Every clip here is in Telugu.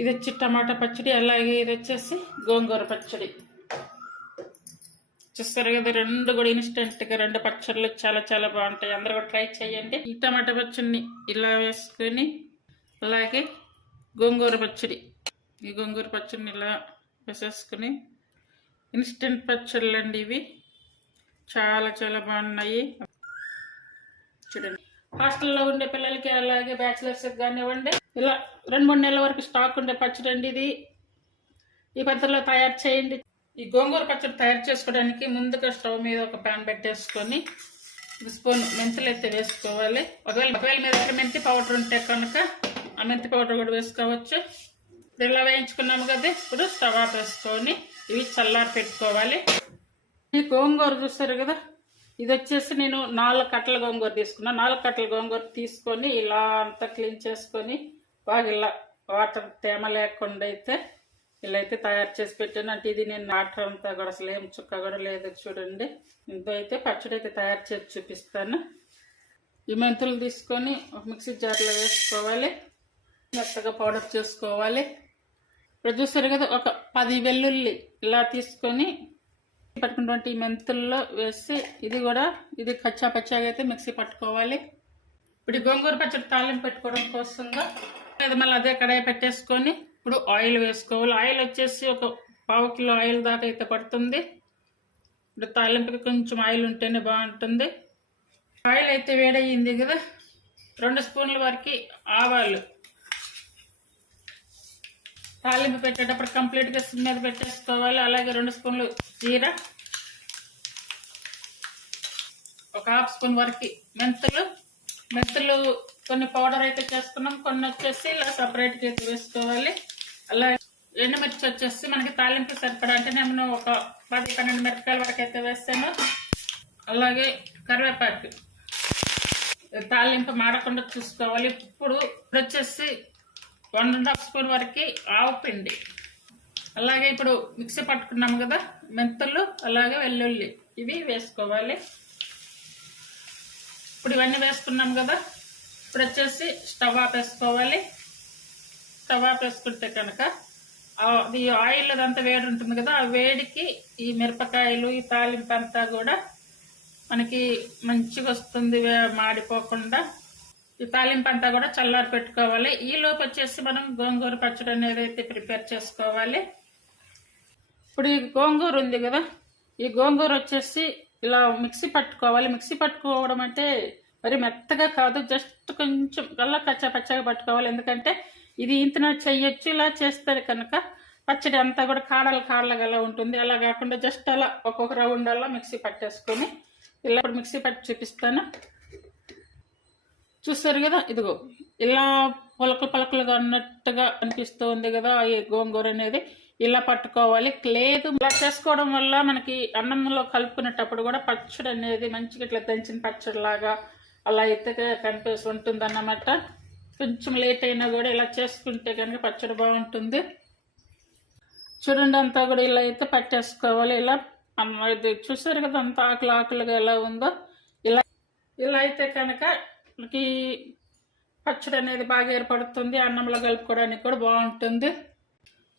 ఇది వచ్చి టమాటా పచ్చడి, అలాగే ఇది వచ్చేసి గోంగూర పచ్చడి. చూస్తారు కదా, రెండు కూడా ఇన్స్టెంట్గా రెండు పచ్చళ్ళు చాలా చాలా బాగుంటాయి. అందరూ కూడా ట్రై చేయండి. ఈ టమాటా పచ్చడిని ఇలా వేసుకొని, అలాగే గోంగూర పచ్చడి, ఈ గోంగూర పచ్చడిని ఇలా వేసేసుకుని, ఇన్స్టెంట్ పచ్చళ్ళు అండి ఇవి, చాలా చాలా బాగున్నాయి. చూడండి, హాస్టల్లో ఉండే పిల్లలకి అలాగే బ్యాచిలర్స్కి కానివ్వండి, ఇలా 2-3 నెలల వరకు స్టాక్ ఉండే పచ్చడి అండి ఇది. ఈ పద్ధతిలో తయారు చేయండి. ఈ గోంగూర పచ్చడి తయారు చేసుకోవడానికి ముందుగా స్టవ్ మీద ఒక ప్యాన్ పెట్టేసుకొని 1 స్పూన్ మెంతులు అయితే వేసుకోవాలి. ఒకవేళ మీ దగ్గర మెంతి పౌడర్ ఉంటే కనుక ఆ మెంతి పౌడర్ కూడా వేసుకోవచ్చు. ఇలా వేయించుకున్నాము కదా, ఇప్పుడు స్టవ్ ఆఫ్ వేసుకొని ఇవి చల్లారి పెట్టుకోవాలి. ఈ గోంగూర చూస్తారు కదా, ఇది వచ్చేసి నేను 4 కట్టల గోంగూర తీసుకున్నా. 4 కట్టల గోంగూర తీసుకొని ఇలా అంతా క్లీన్ చేసుకొని బాగా ఇలా వాటర్ తేమ లేకుండా అయితే ఇలా అయితే తయారు చేసి పెట్టాను. అంటే ఇది నేను వాటర్ అంతా కూడా అసలు ఏం చుక్క కూడా లేదు. చూడండి, ఇంతో అయితే పచ్చడి అయితే తయారు చేసి చూపిస్తాను. ఈ మెంతులు తీసుకొని ఒక మిక్సీ జార్లో వేసుకోవాలి, మెత్తగా పౌడర్ చేసుకోవాలి. ఇప్పుడు చూస్తారు కదా, ఒక 10 వెల్లుల్లి ఇలా తీసుకొని పట్టుకున్నటువంటి ఈ మెంతుల్లో వేసి ఇది కచ్చా పచ్చాగా అయితే మిక్సీ పట్టుకోవాలి. ఇప్పుడు ఈ గోంగూర పచ్చడి తాలింపు పెట్టుకోవడం కోసంగా మళ్ళీ అదే కడాయి పెట్టేసుకొని ఇప్పుడు ఆయిల్ వేసుకోవాలి. ఆయిల్ వచ్చేసి ఒక 1/2 కిలో ఆయిల్ దాకా అయితే పడుతుంది. ఇప్పుడు తాలింపుకి కొంచెం ఆయిల్ ఉంటేనే బాగుంటుంది. ఆయిల్ అయితే వేడయ్యింది కదా, 2 స్పూన్ల వరకు ఆవాలు, తాలింపు పెట్టేటప్పుడు కంప్లీట్గా సిమ్ మీద పెట్టేసుకోవాలి. అలాగే 2 స్పూన్లు జీరా, ఒక 1/2 స్పూన్ వరకు మెంతులు కొన్ని పౌడర్ అయితే చేసుకున్నాం, కొన్ని వచ్చేసి ఇలా సపరేట్గా అయితే వేసుకోవాలి. అలాగే ఎండుమిర్చి వచ్చేసి మనకి తాలింపు సరిపడా, అంటే నేను ఒక 10-12 మిరపకాయల వరకు అయితే వేస్తాను. అలాగే కరివేపాకు, తాలింపు మాడకుండా చూసుకోవాలి. ఇప్పుడు వచ్చేసి 1.5 స్పూన్ వరకు ఆవపిండి, అలాగే ఇప్పుడు మిక్సీ పట్టుకున్నాము కదా మెంతులు, అలాగే వెల్లుల్లి, ఇవి వేసుకోవాలి. ఇప్పుడు ఇవన్నీ వేసుకున్నాం కదా, ఇప్పుడు వచ్చేసి స్టవ్ ఆఫ్ వేసుకోవాలి. స్టవ్ ఆఫ్ వేసుకుంటే కనుక ఈ ఆయిల్ అదంతా వేడి ఉంటుంది కదా, ఆ వేడికి ఈ మిరపకాయలు, ఈ తాలింపు అంతా కూడా మనకి మంచిగా వస్తుంది, మాడిపోకుండా. ఈ తాలింపు అంతా కూడా చల్లారి పెట్టుకోవాలి. ఈ లోపు వచ్చేసి మనం గోంగూర పచ్చడి అనేది అయితే ప్రిపేర్ చేసుకోవాలి. ఇప్పుడు ఈ గోంగూర ఉంది కదా, ఈ గోంగూర వచ్చేసి ఇలా మిక్సీ పట్టుకోవాలి. మిక్సీ పట్టుకోవడం అంటే మరి మెత్తగా కాదు, జస్ట్ కొంచెం గల్లా కచ్చా పచ్చగా పట్టుకోవాలి. ఎందుకంటే ఇది ఇంతనా చెయ్యొచ్చు, ఇలా చేస్తే కనుక పచ్చడి అంతా కూడా కాడలుగా అలా ఉంటుంది. అలా కాకుండా జస్ట్ అలా ఒక్కొక్క రౌండ్ అలా మిక్సీ పట్టేసుకొని ఇలా ఇప్పుడు మిక్సీ పట్టి చూపిస్తాను. చూస్తారు కదా, ఇదిగో ఇలా పలకలుగా అన్నట్టుగా అనిపిస్తుంది కదా ఈ గోంగూర అనేది. ఇలా పట్టుకోవాలి. లేదు, ఇలా చేసుకోవడం వల్ల మనకి అన్నంలో కలుపుకునేటప్పుడు కూడా పచ్చడి అనేది మంచిగా ఇట్లా దంచిన పచ్చడిలాగా అలా అయితే కనిపిస్తూ ఉంటుంది అన్నమాట. కొంచెం లేట్ అయినా కూడా ఇలా చేసుకుంటే కనుక పచ్చడి బాగుంటుంది. చూడండి, అంతా కూడా ఇలా అయితే పట్టేసుకోవాలి. ఇలా ఇది చూసారు కదా, అంత ఆకులుగా ఎలా ఉందో, ఇలా అయితే కనుక మనకి పచ్చడి అనేది బాగా ఏర్పడుతుంది. అన్నంలో కలుపుకోవడానికి కూడా బాగుంటుంది.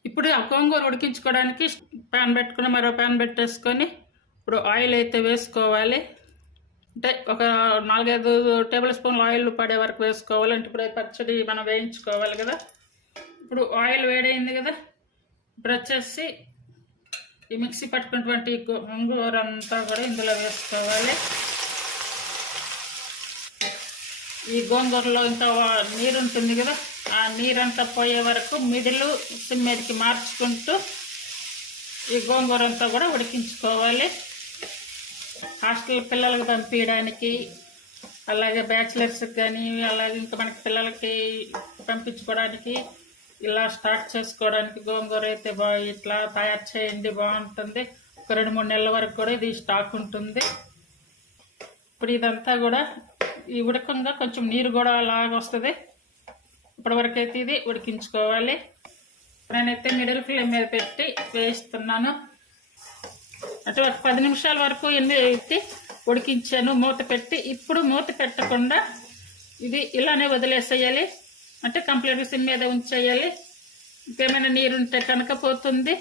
ఇప్పుడు ఆ గోంగూర ఉడికించుకోవడానికి ప్యాన్ పెట్టుకుని మరో ప్యాన్ పెట్టేసుకొని ఇప్పుడు ఆయిల్ అయితే వేసుకోవాలి. అంటే ఒక 4-5 టేబుల్ స్పూన్లు ఆయిల్ పడే వరకు వేసుకోవాలి. అంటే ఇప్పుడు పచ్చడి మనం వేయించుకోవాలి కదా. ఇప్పుడు ఆయిల్ వేడైంది కదా, ఇప్పుడు వచ్చేసి ఈ మిక్సీ పట్టుకున్నటువంటి గోంగూర అంతా కూడా ఇందులో వేసుకోవాలి. ఈ గోంగూరలో ఇంకా నీరు ఉంటుంది కదా, ఆ నీరంతా పోయే వరకు మిడిల్ సిమ్ మీదకి మార్చుకుంటూ ఈ గోంగూర అంతా కూడా ఉడికించుకోవాలి. హాస్టల్ పిల్లలకు పంపించడానికి, అలాగే బ్యాచిలర్స్కి కానీ, అలాగే ఇంకా మనకి పిల్లలకి పంపించుకోవడానికి, ఇలా స్టార్ట్ చేసుకోవడానికి గోంగూర అయితే ఇట్లా తయారు చేయండి, బాగుంటుంది. ఒక 2-3 నెలల వరకు కూడా ఇది స్టాక్ ఉంటుంది. ఇప్పుడు ఇదంతా కూడా ఈ ఉడకంగా కొంచెం నీరు కూడా అలాగ వస్తుంది. ఇప్పటి వరకు అయితే ఇది ఉడికించుకోవాలి. నేనైతే మిడిల్ ఫ్లేమ్ మీద పెట్టి వేయిస్తున్నాను. అంటే ఒక 10 నిమిషాల వరకు ఎత్తి ఉడికించాను మూత పెట్టి. ఇప్పుడు మూత పెట్టకుండా ఇది ఇలానే వదిలేసేయాలి. అంటే కంప్లీట్గా సిమ్ మీద ఉంచేయాలి. ఇంకేమైనా నీరు ఉంటే కనుక పోతుంది.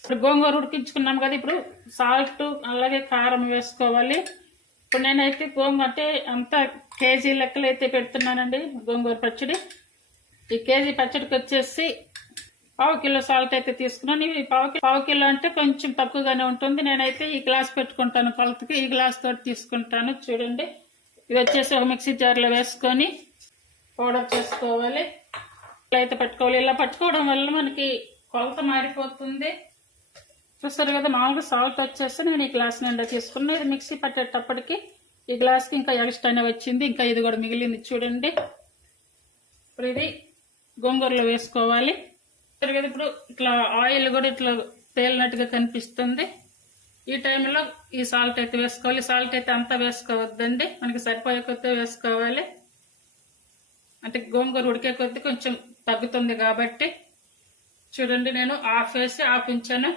ఇప్పుడు గోంగూర ఉడికించుకున్నాం కదా, ఇప్పుడు సాల్ట్ అలాగే కారం వేసుకోవాలి. ఇప్పుడు నేనైతే అంటే అంతా కేజీ లెక్కలు అయితే పెడుతున్నానండి గోంగూర పచ్చడి. ఈ కేజీ పచ్చడికి వచ్చేసి 1/2 కిలో సాల్ట్ అయితే తీసుకున్నాను. ఇవి 1/2 కిలో అంటే కొంచెం తక్కువగానే ఉంటుంది. నేనైతే ఈ గ్లాస్ పెట్టుకుంటాను కొలతకి, ఈ గ్లాస్ తోటి తీసుకుంటాను. చూడండి, ఇది వచ్చేసి ఒక మిక్సీ జార్లో వేసుకొని పౌడర్ చేసుకోవాలి. ఇలా అయితే పట్టుకోవాలి. ఇలా పట్టుకోవడం వల్ల మనకి కొలత మారిపోతుంది. చూస్తారు కదా, మామూలుగా సాల్ట్ వచ్చేసి నేను ఈ గ్లాస్ నిండా తీసుకున్నాను. ఇది మిక్సీ పట్టేటప్పటికి ఈ గ్లాస్కి ఇంకా ఎక్స్ట్రానే వచ్చింది, ఇంకా ఇది కూడా మిగిలింది. చూడండి, ఇప్పుడు ఇది గోంగూరలో వేసుకోవాలి. ఇప్పుడు ఇట్లా ఆయిల్ కూడా ఇట్లా తేలినట్టుగా కనిపిస్తుంది. ఈ టైంలో ఈ సాల్ట్ అయితే వేసుకోవాలి. సాల్ట్ అయితే అంతా వేసుకోవద్దండి, మనకి సరిపోయే కొద్ది వేసుకోవాలి. అంటే గోంగూర ఉడికే కొద్ది కొంచెం తగ్గుతుంది కాబట్టి. చూడండి, నేను హాఫ్ వేసి హాఫ్ ఉంచాను.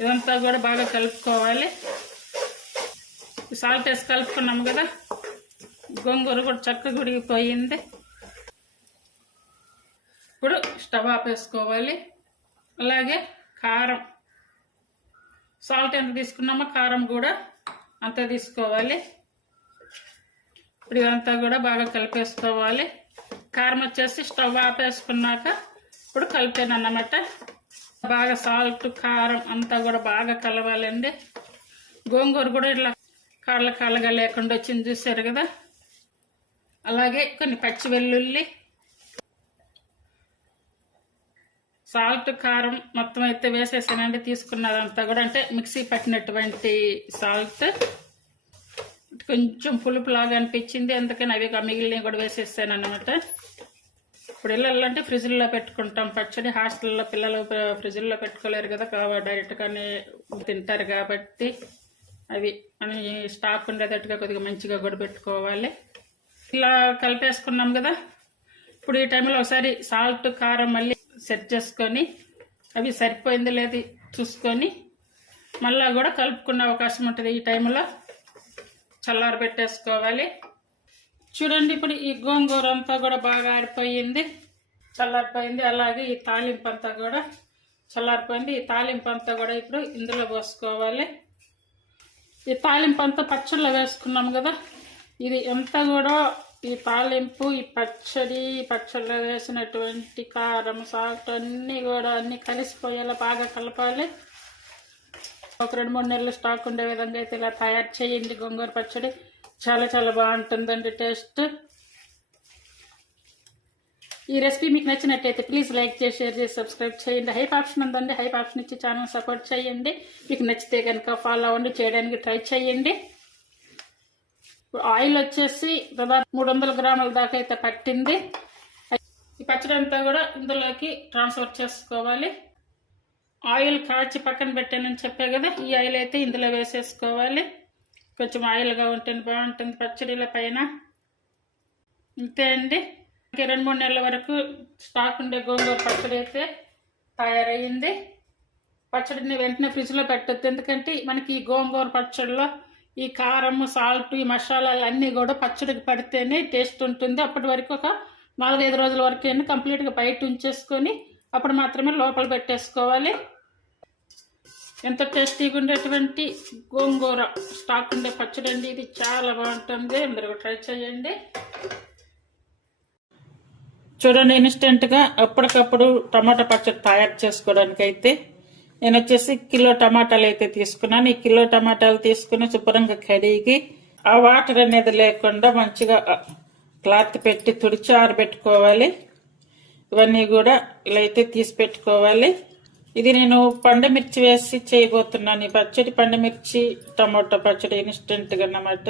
ఇదంతా కూడా బాగా కలుపుకోవాలి. సాల్ట్ వేసి కలుపుకున్నాము కదా, గోంగూర కూడా చక్కగా ఉడికిపోయింది. ఇప్పుడు స్టవ్ ఆపేసుకోవాలి. అలాగే కారం, సాల్ట్ ఎంత తీసుకున్నామో కారం కూడా అంత తీసుకోవాలి. ఇప్పుడు ఇదంతా కూడా బాగా కలిపేసుకోవాలి. కారం వచ్చేసి స్టవ్ ఆపేసుకున్నాక ఇప్పుడు కలిపాను అన్నమాట. బాగా సాల్ట్ కారం అంతా కూడా బాగా కలవాలండి. గోంగూర కూడా ఇట్లా కాళ్ళగా లేకుండా వచ్చింది, చూసారు కదా. అలాగే కొన్ని పచ్చి వెల్లుల్లి, సాల్ట్ కారం మొత్తం అయితే వేసేసానండి. తీసుకున్నదంతా కూడా అంటే మిక్సీ పట్టినటువంటి సాల్ట్. కొంచెం పులుపు లాగా అనిపించింది, అందుకని అవి మిగిలినవి కూడా వేసేసాను అన్నమాట. ఇప్పుడు ఇళ్ళల్లో ఫ్రిడ్జ్లో పెట్టుకుంటాం పచ్చడి. హాస్టల్లో పిల్లలు ఫ్రిడ్జ్లో పెట్టుకోలేరు కదా, డైరెక్ట్గానే తింటారు కాబట్టి అవి అని స్టాక్ ఉండేటట్టుగా కొద్దిగా మంచిగా కూడా పెట్టుకోవాలి. ఇలా కలిపేసుకున్నాం కదా, ఇప్పుడు ఈ టైంలో ఒకసారి సాల్ట్ కారం మళ్ళీ సెట్ చేసుకొని అవి సరిపోయింది లేదు చూసుకొని మళ్ళా కూడా కలుపుకునే అవకాశం ఉంటుంది. ఈ టైంలో చల్లారి పెట్టేసుకోవాలి. చూడండి, ఇప్పుడు ఈ గోంగూర అంతా కూడా బాగా ఆరిపోయింది, చల్లారిపోయింది. అలాగే ఈ తాలింపు అంతా కూడా చల్లారిపోయింది. ఈ తాలింపు అంతా కూడా ఇప్పుడు ఇందులో పోసుకోవాలి. ఈ తాలింపు అంతా పచ్చళ్ళలో వేసుకున్నాం కదా, ఇది అంతా కూడా ఈ తాలింపు ఈ పచ్చళ్ళలో వేసినటువంటి కారం సాల్ట్ అన్నీ కూడా అన్నీ కలిసిపోయేలా బాగా కలపాలి. ఒక 2-3 నెలలు స్టాక్ ఉండే విధంగా అయితే ఇలా తయారు చేయండి. గోంగూర పచ్చడి చాలా చాలా బాగుంటుందండి టేస్ట్. ఈ రెసిపీ మీకు నచ్చినట్టయితే ప్లీజ్ లైక్ చేసి షేర్ చేసి సబ్స్క్రైబ్ చేయండి. హైప్ ఆప్షన్ ఉందండి, హైప్ ఆప్షన్ ఇచ్చి ఛానల్ సపోర్ట్ చేయండి. మీకు నచ్చితే కనుక ఫాలో అవ్వండి, చేయడానికి ట్రై చేయండి. ఆయిల్ వచ్చేసి దాదాపు 300 గ్రాముల దాకా అయితే పట్టింది. ఈ పచ్చడి అంతా కూడా ఇందులోకి ట్రాన్స్ఫర్ చేసుకోవాలి. ఆయిల్ కాచి పక్కన పెట్టానని చెప్పా కదా, ఈ ఆయిల్ అయితే ఇందులో వేసేసుకోవాలి. కొంచెం ఆయిల్గా ఉంటుంది, బాగుంటుంది పచ్చడిల పైన. ఇంతే అండి, 2-3 నెలల వరకు స్టాక్ ఉండే గోంగూర పచ్చడి అయితే తయారయ్యింది. పచ్చడిని వెంటనే ఫ్రిడ్జ్లో పెట్టద్దు, ఎందుకంటే మనకి ఈ గోంగూర పచ్చడిలో ఈ కారం సాల్ట్ ఈ మసాలాలు అన్నీ కూడా పచ్చడికి పడితేనే టేస్ట్ ఉంటుంది. అప్పటి వరకు ఒక 4-5 రోజుల వరకు కంప్లీట్గా బయట ఉంచేసుకొని అప్పుడు మాత్రమే లోపల పెట్టేసుకోవాలి. ఎంత టేస్టీగా ఉండేటువంటి గోంగూర స్టాక్ ఉండే పచ్చడి అండి ఇది, చాలా బాగుంటుంది. అందరూ ట్రై చేయండి. చూడండి, ఇన్స్టెంట్గా అప్పటికప్పుడు టమాటా పచ్చడి తయారు చేసుకోవడానికి అయితే నేను వచ్చేసి కిలో టమాటాలు అయితే తీసుకున్నాను. ఈ కిలో టమాటాలు తీసుకుని శుభ్రంగా కడిగి ఆ వాటర్ అనేది లేకుండా మంచిగా క్లాత్ పెట్టి తుడిచి ఆరబెట్టుకోవాలి. ఇవన్నీ కూడా ఇలా అయితే తీసి పెట్టుకోవాలి. ఇది నేను పండుమిర్చి వేసి చేయబోతున్నాను ఈ పచ్చడి. పండుమిర్చి టమాటో పచ్చడి ఇన్స్టెంట్గా అన్నమాట.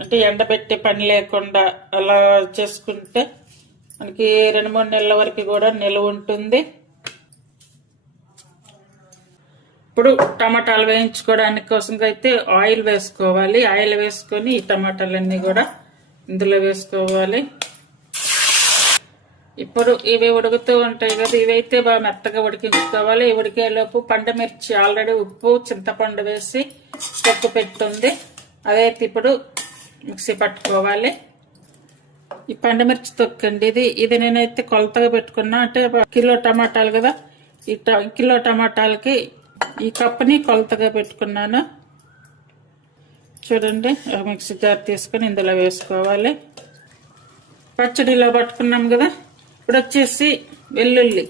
అంటే ఎండబెట్టే పని లేకుండా అలా చేసుకుంటే మనకి 2-3 నెలల వరకు కూడా నిల్వ ఉంటుంది. ఇప్పుడు టమాటాలు వేయించుకోవడానికి కోసం అయితే ఆయిల్ వేసుకోవాలి. ఆయిల్ వేసుకొని ఈ టమాటాలన్నీ కూడా ఇందులో వేసుకోవాలి. ఇప్పుడు ఇవి ఉడుకుతూ ఉంటాయి కదా, ఇవైతే బాగా మెత్తగా ఉడికించుకోవాలి. ఉడికేలోపు పండుమిర్చి ఆల్రెడీ ఉప్పు చింతపండు వేసి పప్పు పెట్టుంది, అదైతే ఇప్పుడు మిక్సీ పట్టుకోవాలి. ఈ పండుమిర్చి తొక్కండి. ఇది నేనైతే కొలతగా పెట్టుకున్నా. అంటే కిలో టమాటాలు కదా, ఈ కిలో టమాటాలకి ఈ కప్పుని కొలతగా పెట్టుకున్నాను. చూడండి, మిక్సీ జార్ తీసుకొని ఇందులో వేసుకోవాలి. పచ్చడిలో పట్టుకున్నాం కదా. ఇప్పుడు వచ్చేసి వెల్లుల్లి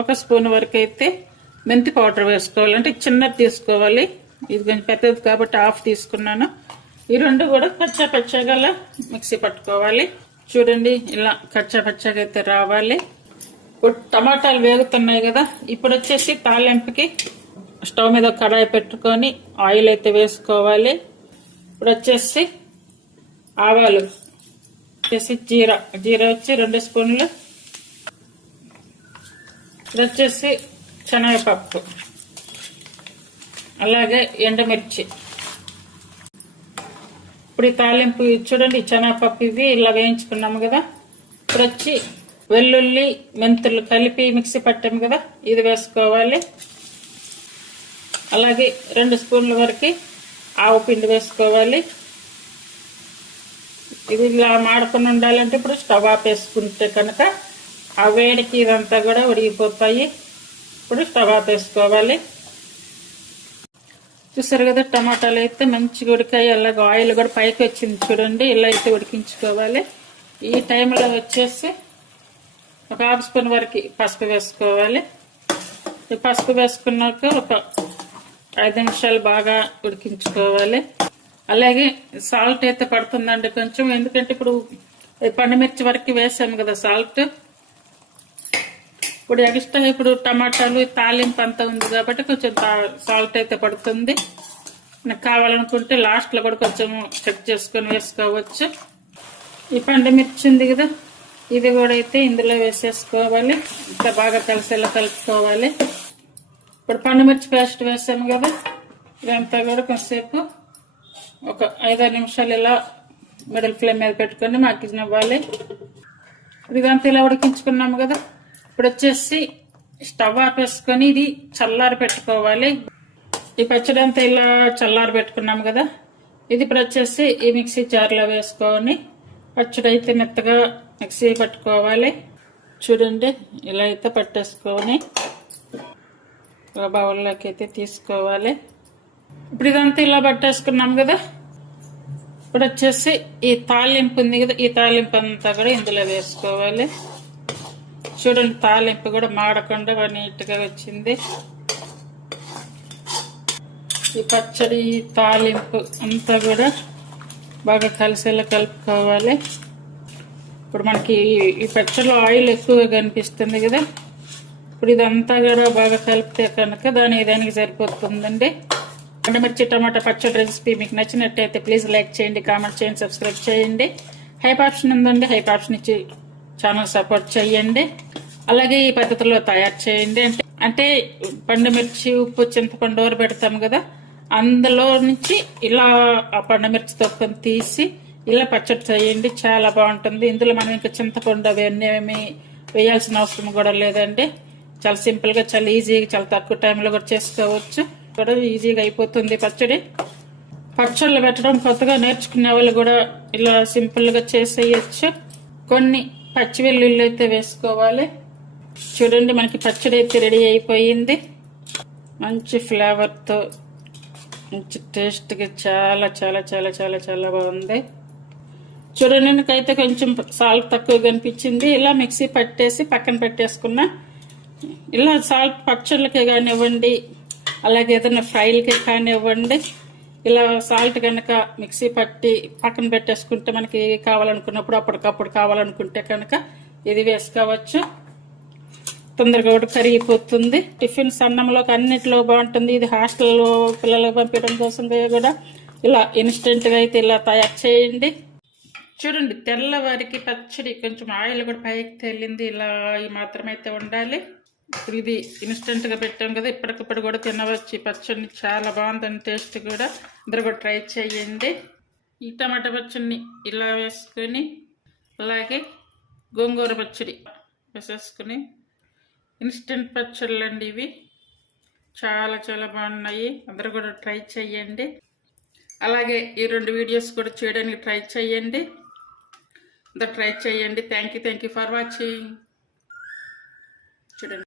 1 స్పూన్ వరకు అయితే మెంతి పౌడర్ వేసుకోవాలి. అంటే చిన్నది తీసుకోవాలి, ఇది కొంచెం పెద్దది కాబట్టి హాఫ్ తీసుకున్నాను. ఈ రెండు కూడా కచ్చా పచ్చగా మిక్సీ పట్టుకోవాలి. చూడండి, ఇలా కచ్చా పచ్చగా అయితే రావాలి. ఇప్పుడు టమాటాలు వేగుతున్నాయి కదా. ఇప్పుడు వచ్చేసి తాలింపుకి స్టవ్ మీద కడాయి పెట్టుకొని ఆయిల్ అయితే వేసుకోవాలి. ఇప్పుడు వచ్చేసి ఆవాలు వచ్చేసి జీరా వచ్చి 2 స్పూన్లు. ఇప్పుడు వచ్చేసి శనగపప్పు, అలాగే ఎండుమిర్చి. ఇప్పుడు ఈ తాలింపు చూడండి, శనగపప్పు ఇవి ఇలా వేయించుకున్నాము కదా. ఇప్పుడు వచ్చి వెల్లుల్లి మెంతులు కలిపి మిక్సీ పట్టాము కదా, ఇది వేసుకోవాలి. అలాగే 2 స్పూన్ల వరకు ఆవు పిండి వేసుకోవాలి. ఇది ఇలా మాడకుండా ఉండాలంటే ఇప్పుడు స్టవ్ ఆపేసుకుంటే కనుక ఆ వేడికి ఇదంతా కూడా ఉడిగిపోతాయి. ఇప్పుడు స్టవ్ ఆపేసుకోవాలి. చూసారు కదా, టమాటాలు అయితే మంచిగా ఉడికాయి. అలాగే ఆయిల్ కూడా పైకి వచ్చింది చూడండి. ఇలా అయితే ఉడికించుకోవాలి. ఈ టైంలో వచ్చేసి 1/2 స్పూన్ వరకు పసుపు వేసుకోవాలి. ఈ పసుపు వేసుకున్నాక ఒక 5 నిమిషాలు బాగా ఉడికించుకోవాలి. అలాగే సాల్ట్ అయితే పడుతుందండి కొంచెం, ఎందుకంటే ఇప్పుడు పండుమిర్చి వరకు వేసాము కదా సాల్ట్. ఇప్పుడు ఎక్స్ట్రా ఇప్పుడు టమాటాలు తాలింపు అంతా ఉంది కాబట్టి కొంచెం సాల్ట్ అయితే పడుతుంది. నాకు కావాలనుకుంటే లాస్ట్లో కూడా కొంచెం చెక్ చేసుకొని వేసుకోవచ్చు. ఈ పండుమిర్చి ఉంది కదా, ఇది కూడా అయితే ఇందులో వేసేసుకోవాలి. ఇంకా బాగా కలిసేలా కలుపుకోవాలి. ఇప్పుడు పండుమిర్చి పేస్ట్ వేసాము కదా, ఇదంతా కూడా కొంచెంసేపు ఒక 5-6 నిమిషాలు ఇలా మిడిల్ ఫ్లేమ్ మీద పెట్టుకొని మగ్గినవ్వాలి. ఇదంతా ఇలా ఉడికించుకున్నాము కదా. ఇప్పుడు వచ్చేసి స్టవ్ ఆపేసుకొని ఇది చల్లారి పెట్టుకోవాలి. ఈ పచ్చడి అంతా ఇలా చల్లారి పెట్టుకున్నాము కదా. ఇది ఇప్పుడు వచ్చేసి ఈ మిక్సీ జార్లో వేసుకొని పచ్చడి అయితే మెత్తగా మిక్సీ పట్టుకోవాలి. చూడండి, ఇలా అయితే పట్టేసుకొని బౌల్లోకి అయితే తీసుకోవాలి. ఇప్పుడు ఇదంతా ఇలా పట్టేసుకున్నాం కదా. ఇప్పుడు వచ్చేసి ఈ తాలింపు ఉంది కదా, ఈ తాలింపు అంతా కూడా ఇందులో వేసుకోవాలి. చూడండి, తాలింపు కూడా మాడకుండా నీట్గా వచ్చింది. ఈ పచ్చడి తాలింపు అంతా కూడా బాగా కలిసేలా కలుపుకోవాలి. ఇప్పుడు మనకి ఈ పచ్చడిలో ఆయిల్ ఎక్కువగా కనిపిస్తుంది కదా. ఇప్పుడు ఇదంతా కూడా బాగా కలిపితే కనుక దానికి సరిపోతుందండి. పండుమిర్చి టమాటా పచ్చడి రెసిపీ మీకు నచ్చినట్టయితే ప్లీజ్ లైక్ చేయండి, కామెంట్ చేయండి, సబ్స్క్రైబ్ చేయండి. హైప్ ఆప్షన్ ఉందండి, హైప్ ఆప్షన్ ఇచ్చి ఛానల్ సపోర్ట్ చేయండి. అలాగే ఈ పద్ధతిలో తయారు చేయండి. అంటే పండుమిర్చి ఉప్పు చింతపండు పెడతాం కదా, అందులో నుంచి ఇలా ఆ పండుమిర్చి తొక్కను తీసి ఇలా పచ్చడి చేయండి, చాలా బాగుంటుంది. ఇందులో మనం ఇంకా చింతపండు అవన్నీ ఏమి వేయాల్సిన అవసరం కూడా లేదండి. చాలా సింపుల్ గా, చాలా ఈజీగా, చాలా తక్కువ టైంలో కూడా చేసుకోవచ్చు. కూడా ఈజీగా అయిపోతుంది పచ్చడి. పచ్చళ్ళు పెట్టడం కొత్తగా నేర్చుకునే వాళ్ళు కూడా ఇలా సింపుల్ గా చేసేయచ్చు. కొన్ని పచ్చి వెల్లుల్లి అయితే వేసుకోవాలి. చూడండి, మనకి పచ్చడి అయితే రెడీ అయిపోయింది. మంచి ఫ్లేవర్తో, మంచి టేస్ట్గా చాలా చాలా చాలా చాలా చాలా బాగుంది. చూడండి, నాకైతే కొంచెం సాల్ట్ తక్కువ కనిపించింది. ఇలా మిక్సీ పట్టేసి పక్కన పెట్టేసుకున్నా. ఇలా సాల్ట్ పచ్చళ్ళకి కానివ్వండి, అలాగే ఏదైనా ఫ్రైలకి కానివ్వండి, ఇలా సాల్ట్ కనుక మిక్సీ పట్టి పక్కన పెట్టేసుకుంటే మనకి కావాలనుకున్నప్పుడు అప్పటికప్పుడు కావాలనుకుంటే కనుక ఇది వేసుకోవచ్చు. తొందరగా కూడా కరిగిపోతుంది. టిఫిన్స్ అన్నంలోకి అన్నిటిలో బాగుంటుంది. ఇది హాస్టల్లో పిల్లలకు పంపించడం కోసం కూడా ఇలా ఇన్స్టెంట్గా అయితే ఇలా తయారు చేయండి. చూడండి, తెల్లవారికి పచ్చడి కొంచెం ఆయిల్ కూడా పైకి తేలింది. ఇలా ఈ మాత్రమైతే ఉండాలి. ఇప్పుడు ఇది ఇన్స్టెంట్గా పెట్టాం కదా, ఇప్పటికప్పుడు కూడా తినవచ్చు. ఈ పచ్చడిని చాలా బాగుందని టేస్ట్ కూడా. అందరూ కూడా ట్రై చేయండి. ఈ టమాటా పచ్చడిని ఇలా వేసుకొని, అలాగే గోంగూర పచ్చడి వేసేసుకుని, ఇన్స్టెంట్ పచ్చళ్ళు అండి ఇవి, చాలా చాలా బాగున్నాయి. అందరూ కూడా ట్రై చేయండి. అలాగే ఈ 2 వీడియోస్ కూడా చేయడానికి ట్రై చేయండి. ట్రై చేయండి. Thank you for watching. చూడండి.